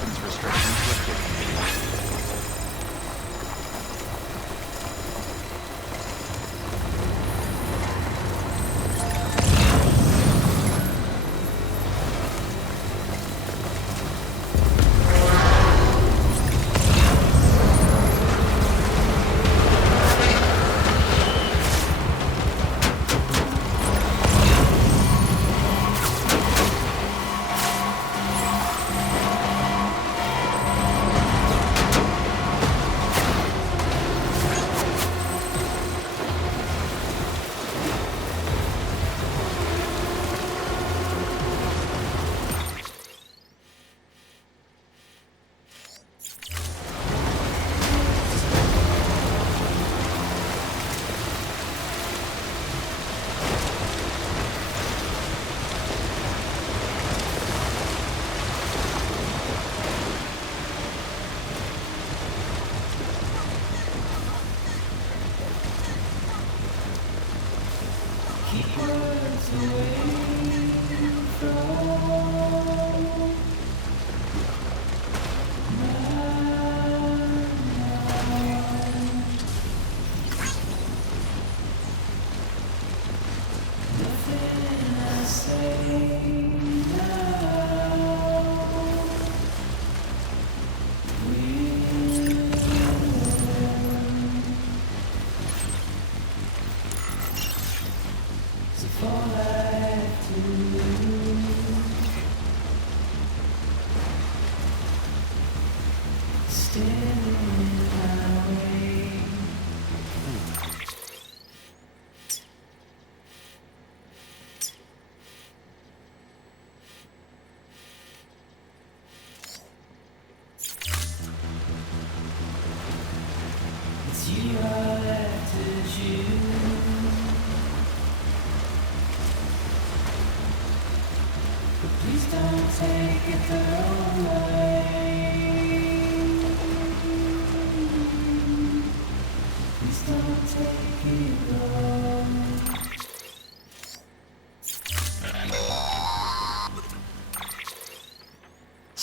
weapons restrictions lifted.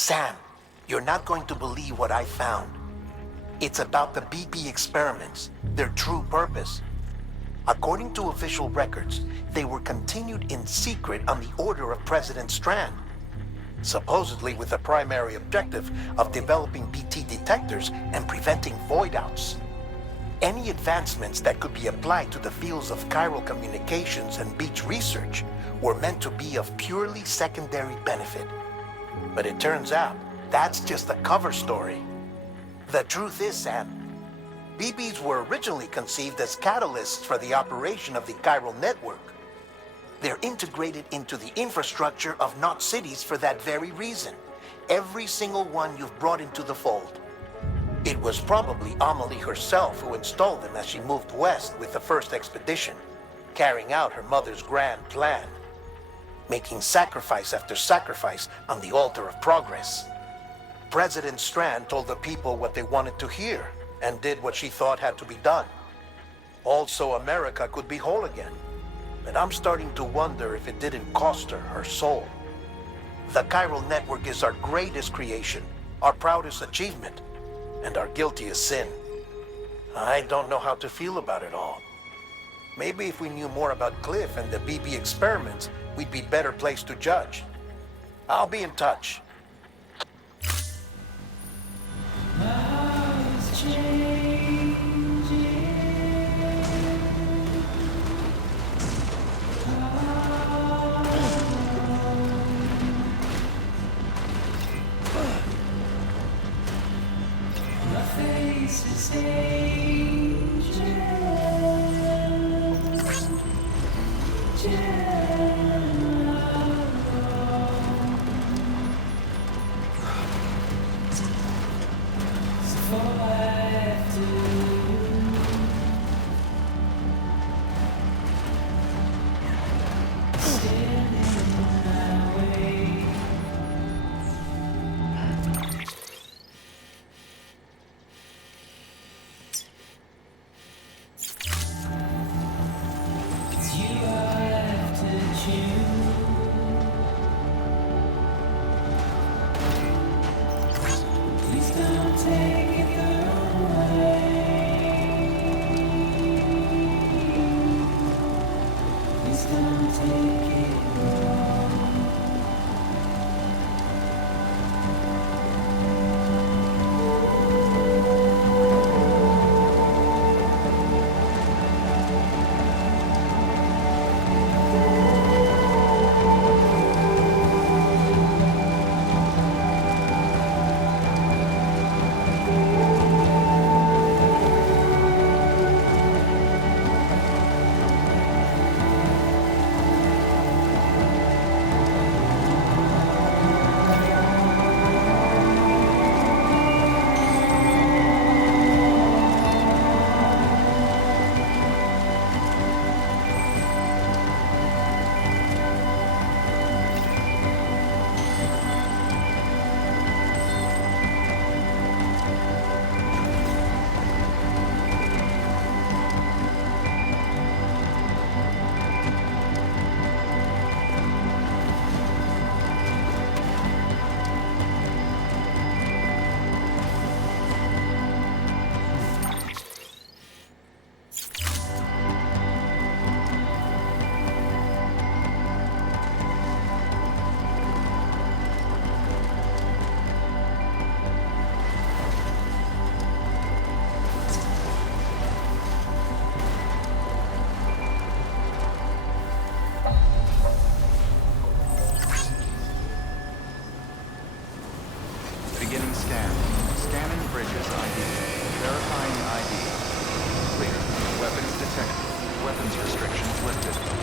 Sam, you're not going to believe what I found. It's about the BB experiments, their true purpose. According to official records, they were continued in secret on the order of President Strand, supposedly with the primary objective of developing BT detectors and preventing void-outs. Any advancements that could be applied to the fields of chiral communications and beach research were meant to be of purely secondary benefit. But it turns out, that's just the cover story. The truth is, Sam, BBs were originally conceived as catalysts for the operation of the chiral network. They're integrated into the infrastructure of Knot cities for that very reason. Every single one you've brought into the fold. It was probably Amelie herself who installed them as she moved west with the first expedition, carrying out her mother's grand plan, making sacrifice after sacrifice on the altar of progress. President Strand told the people what they wanted to hear and did what she thought had to be done. Also, America could be whole again. But I'm starting to wonder if it didn't cost her her soul. The chiral network is our greatest creation, our proudest achievement, and our guiltiest sin. I don't know how to feel about it all. Maybe if we knew more about Cliff and the BB experiments, we'd be better placed to judge. I'll be in touch. Beginning scan. Scanning bridges ID. Verifying ID. Clear. Weapons detected. Weapons restrictions lifted.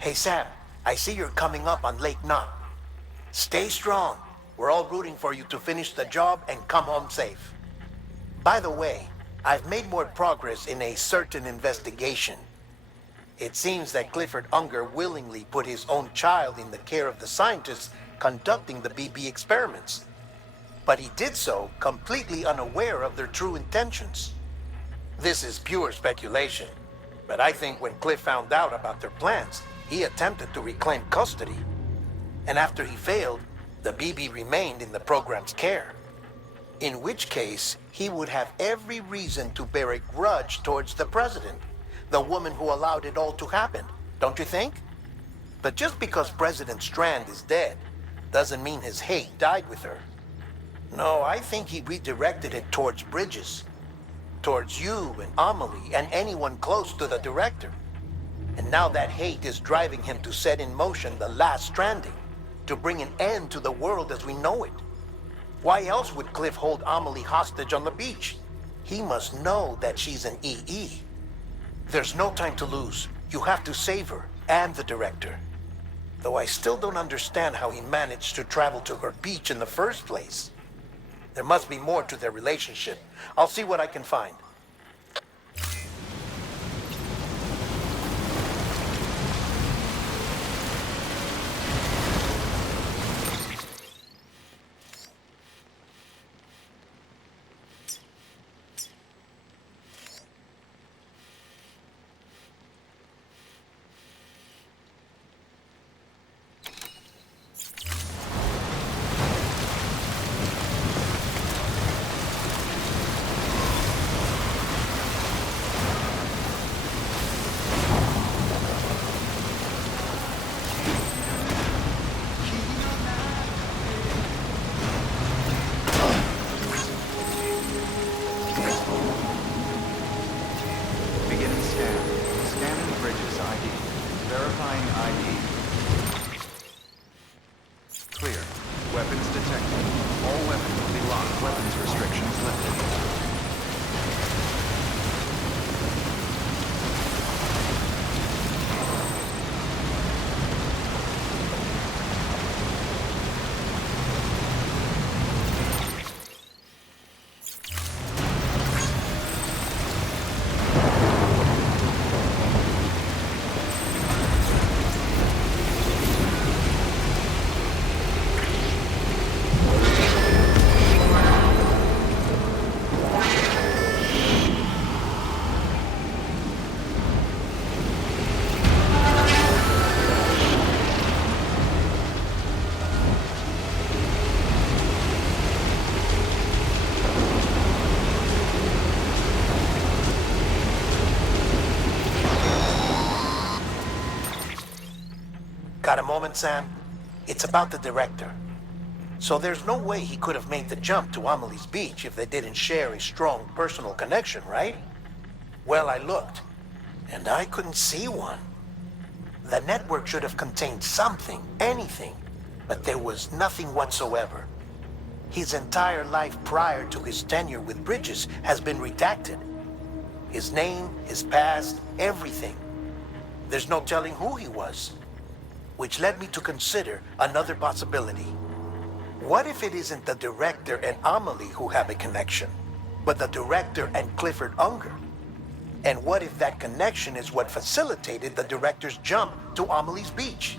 Hey Sam, I see you're coming up on Lake Knot. Stay strong. We're all rooting for you to finish the job and come home safe. By the way, I've made more progress in a certain investigation. It seems that Clifford Unger willingly put his own child in the care of the scientists conducting the BB experiments. But he did so completely unaware of their true intentions. This is pure speculation, but I think when Cliff found out about their plans, he attempted to reclaim custody. And after he failed, the BB remained in the program's care. In which case, he would have every reason to bear a grudge towards the president, the woman who allowed it all to happen, don't you think? But just because President Strand is dead, doesn't mean his hate died with her. No, I think he redirected it towards Bridges, towards you and Amelie and anyone close to the director. And now that hate is driving him to set in motion the last Stranding, to bring an end to the world as we know it. Why else would Cliff hold Amelie hostage on the beach? He must know that she's an EE. There's no time to lose. You have to save her and the director. Though I still don't understand how he managed to travel to her beach in the first place. There must be more to their relationship. I'll see what I can find. Got a moment, Sam? It's about the director. So there's no way he could have made the jump to Amelie's beach if they didn't share a strong personal connection, right? Well, I looked, and I couldn't see one. The network should have contained something, anything, but there was nothing whatsoever. His entire life prior to his tenure with Bridges has been redacted. His name, his past, everything. There's no telling who he was. Which led me to consider another possibility. What if it isn't the director and Amelie who have a connection, but the director and Clifford Unger? And what if that connection is what facilitated the director's jump to Amelie's beach?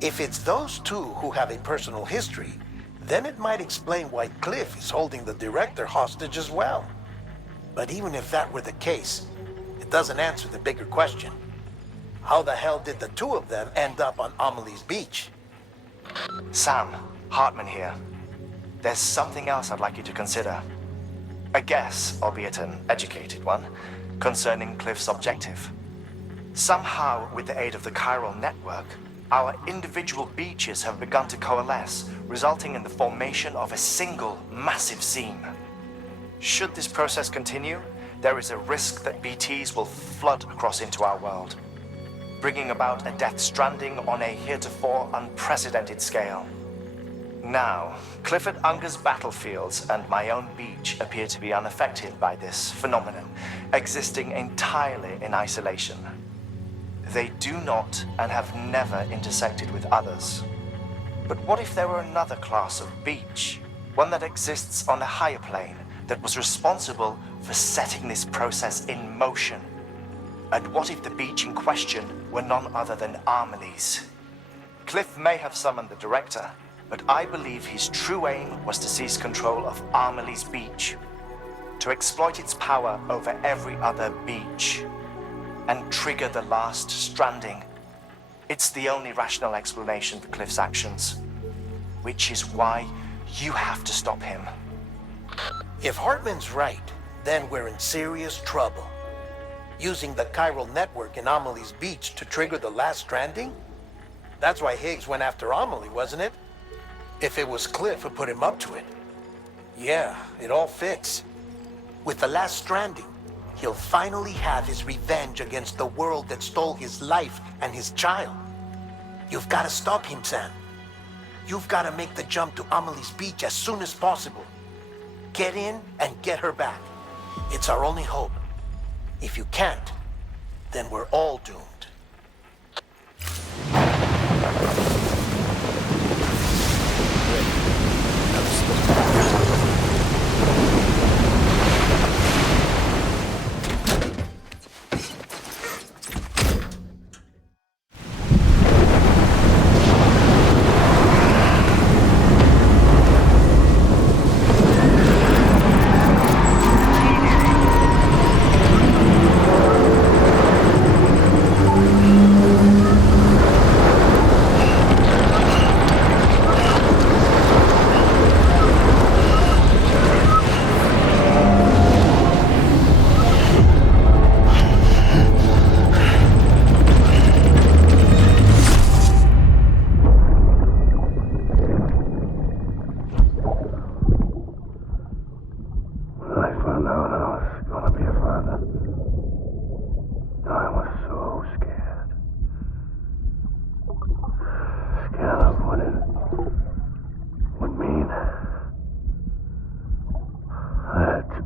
If it's those two who have a personal history, then it might explain why Cliff is holding the director hostage as well. But even if that were the case, it doesn't answer the bigger question. How the hell did the two of them end up on Amelie's beach? Sam, Hartman here. There's something else I'd like you to consider. A guess, albeit an educated one, concerning Cliff's objective. Somehow, with the aid of the chiral network, our individual beaches have begun to coalesce, resulting in the formation of a single massive seam. Should this process continue, there is a risk that BTs will flood across into our world, bringing about a death stranding on a heretofore unprecedented scale. Now, Clifford Unger's battlefields and my own beach appear to be unaffected by this phenomenon, existing entirely in isolation. They do not and have never intersected with others. But what if there were another class of beach? One that exists on a higher plane that was responsible for setting this process in motion? And what if the beach in question were none other than Amelie's? Cliff may have summoned the director, but I believe his true aim was to seize control of Amelie's beach, to exploit its power over every other beach, and trigger the last stranding. It's the only rational explanation for Cliff's actions, which is why you have to stop him. If Hartman's right, then we're in serious trouble. Using the chiral network in Amelie's beach to trigger the last stranding? That's why Higgs went after Amelie, wasn't it? If it was Cliff who put him up to it. Yeah, it all fits. With the last stranding, he'll finally have his revenge against the world that stole his life and his child. You've got to stop him, Sam. You've got to make the jump to Amelie's beach as soon as possible. Get in and get her back. It's our only hope. If you can't, then we're all doomed.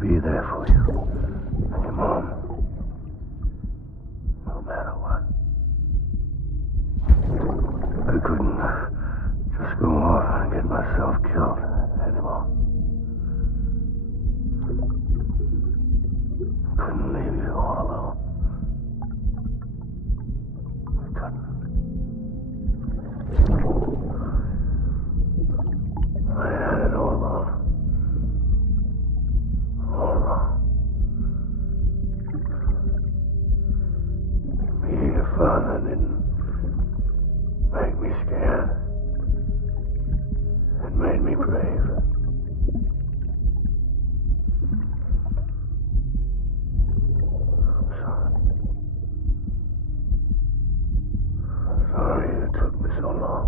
Be there for you and your mom, no matter what. I couldn't just go off and get myself killed anymore. Couldn't leave you all alone. I couldn't. I had it all wrong. All wrong. Being a father didn't make me scared. It made me brave. I'm sorry. Sorry it took me so long.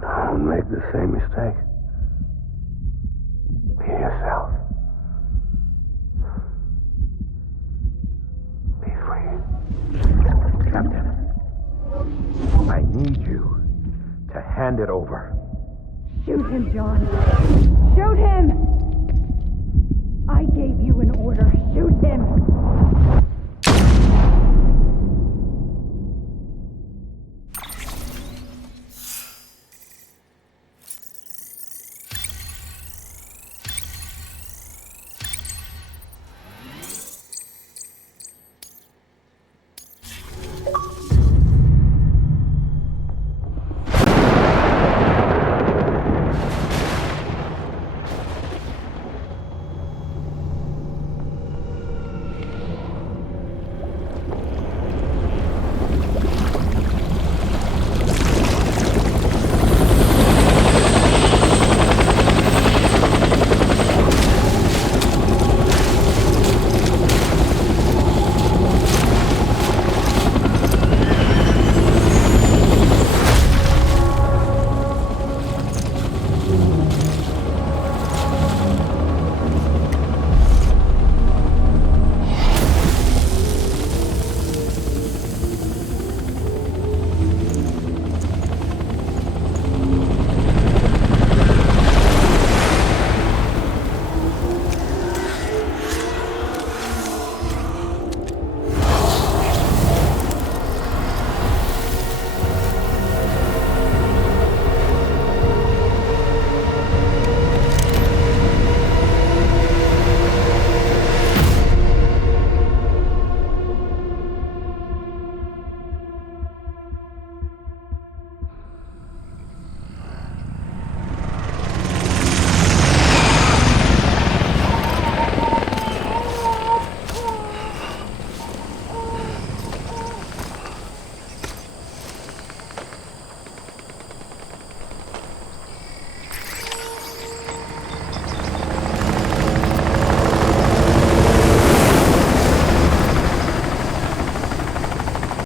Don't make the same mistake. Be yourself. Be free. Captain, I need you to hand it over. Shoot him, John. Shoot him!